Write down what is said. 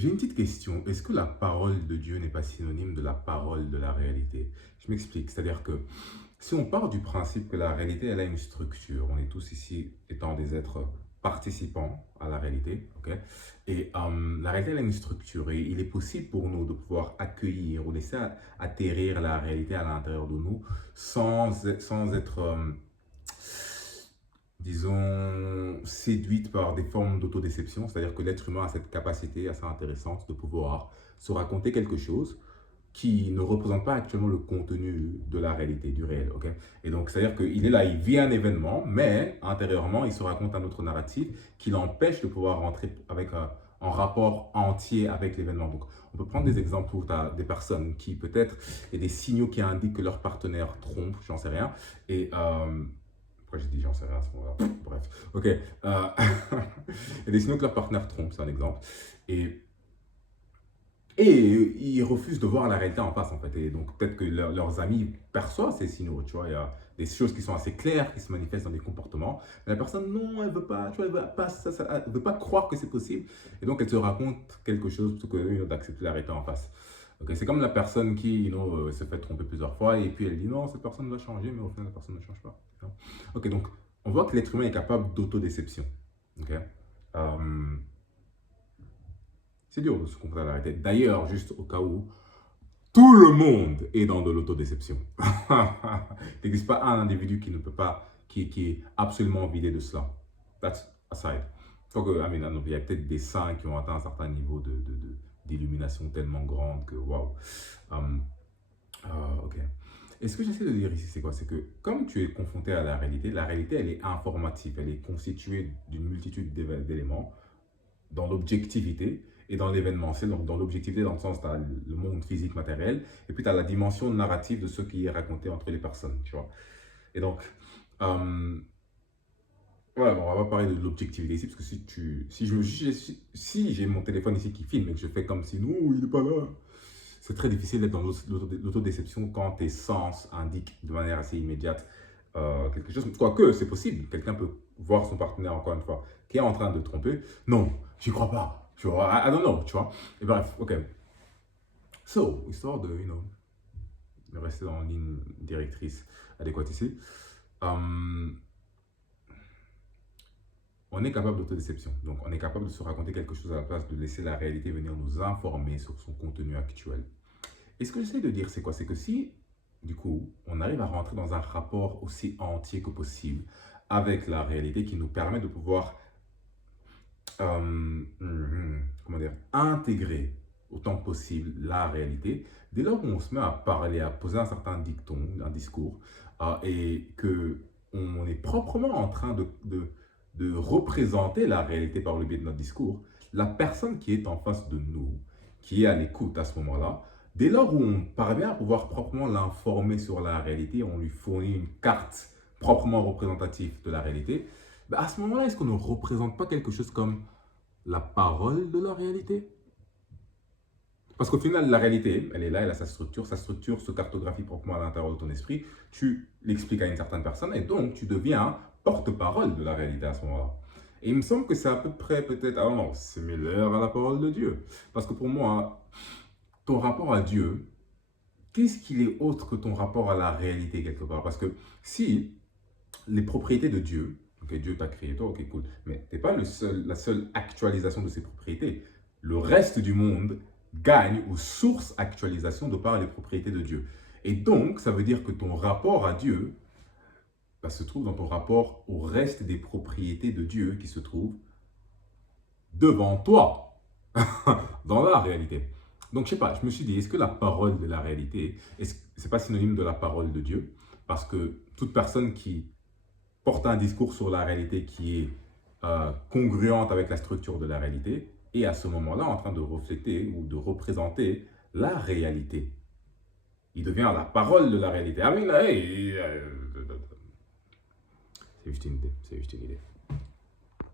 J'ai une petite question. Est-ce que la parole de Dieu n'est pas synonyme de la parole de la réalité? Je m'explique. C'est-à-dire que si on part du principe que la réalité, elle a une structure, on est tous ici étant des êtres participants à la réalité, ok? Et la réalité, elle a une structure et il est possible pour nous de pouvoir accueillir ou laisser atterrir la réalité à l'intérieur de nous sans être, disons, séduite par des formes d'autodéception, c'est-à-dire que l'être humain a cette capacité assez intéressante de pouvoir se raconter quelque chose qui ne représente pas actuellement le contenu de la réalité, du réel, ok? Et donc, c'est-à-dire qu'il est là, il vit un événement, mais intérieurement, il se raconte un autre narratif qui l'empêche de pouvoir rentrer en rapport entier avec l'événement. Donc, on peut prendre des exemples où tu as des personnes qui, peut-être, il y a des signaux qui indiquent que leur partenaire trompe, j'en sais rien, et pourquoi j'ai dit j'en sais rien à ce moment-là? Bref, ok. Il y a des signaux que leur partenaire trompe, c'est un exemple. Et, et ils refusent de voir la réalité en face, en fait. Et donc, peut-être que leurs amis perçoivent ces signaux, tu vois. Il y a des choses qui sont assez claires, qui se manifestent dans des comportements. Mais la personne, non, elle veut pas, tu vois, elle veut pas, elle veut pas croire que c'est possible. Et donc, elle se raconte quelque chose plutôt que d'accepter la réalité en face. Ok, c'est comme la personne qui se fait tromper plusieurs fois et puis elle dit non, cette personne va changer, mais au final, la personne ne change pas. Ok, donc on voit que l'être humain est capable d'autodéception. Ok. Euh, c'est dur de se confronter à la réalité. D'ailleurs, juste au cas où, tout le monde est dans de l'autodéception. Il n'existe pas un individu qui ne peut pas, qui est absolument vidé de cela. That's aside. Faut que, I mean, il y a peut-être des saints qui ont atteint un certain niveau d'illumination tellement grande que waouh. Ok. Et ce que j'essaie de dire ici, c'est quoi? C'est que comme tu es confronté à la réalité, elle est informative, elle est constituée d'une multitude d'éléments dans l'objectivité et dans l'événementiel. Donc, dans l'objectivité, dans le sens, tu as le monde physique matériel, et puis tu as la dimension narrative de ce qui est raconté entre les personnes, tu vois. Et donc, voilà, bon, on va pas parler de l'objectivité ici, parce que si j'ai mon téléphone ici qui filme et que je fais comme si, non, il n'est pas là, c'est très difficile d'être dans l'autodéception quand tes sens indiquent de manière assez immédiate quelque chose. Quoique, c'est possible. Quelqu'un peut voir son partenaire, encore une fois, qui est en train de tromper. Non, j'y crois pas. Tu vois, I don't know, tu vois. Et bref, ok. So, histoire de rester dans une ligne directrice adéquate ici, on est capable d'autodéception. Donc, on est capable de se raconter quelque chose à la place de laisser la réalité venir nous informer sur son contenu actuel. Et ce que j'essaie de dire, c'est quoi? C'est que si, du coup, on arrive à rentrer dans un rapport aussi entier que possible avec la réalité qui nous permet de pouvoir, comment dire, intégrer autant que possible la réalité, dès lors où on se met à parler, à poser un certain dicton, un discours, et que on est proprement en train de représenter la réalité par le biais de notre discours, la personne qui est en face de nous, qui est à l'écoute à ce moment-là, dès lors où on parvient à pouvoir proprement l'informer sur la réalité, on lui fournit une carte proprement représentative de la réalité, ben à ce moment-là, est-ce qu'on ne représente pas quelque chose comme la parole de la réalité? Parce qu'au final, la réalité, elle est là, elle a sa structure se cartographie proprement à l'intérieur de ton esprit, tu l'expliques à une certaine personne et donc tu deviens porte-parole de la réalité à ce moment-là. Et il me semble que c'est à peu près peut-être, ah non, similaire à la parole de Dieu. Parce que pour moi, ton rapport à Dieu, qu'est-ce qu'il est autre que ton rapport à la réalité quelque part? Parce que si les propriétés de Dieu, ok, Dieu t'a créé toi, ok, cool, mais tu n'es pas la seule actualisation de ses propriétés. Le reste du monde gagne ou source actualisation de par les propriétés de Dieu. Et donc, ça veut dire que ton rapport à Dieu se trouve dans ton rapport au reste des propriétés de Dieu qui se trouvent devant toi, dans la réalité. Donc, je sais pas, je me suis dit, est-ce que la parole de la réalité, c'est pas synonyme de la parole de Dieu? Parce que toute personne qui porte un discours sur la réalité qui est congruente avec la structure de la réalité et à ce moment-là en train de refléter ou de représenter la réalité. Il devient la parole de la réalité. Ah oui, là, hey, c'est juste une idée, c'est juste une idée.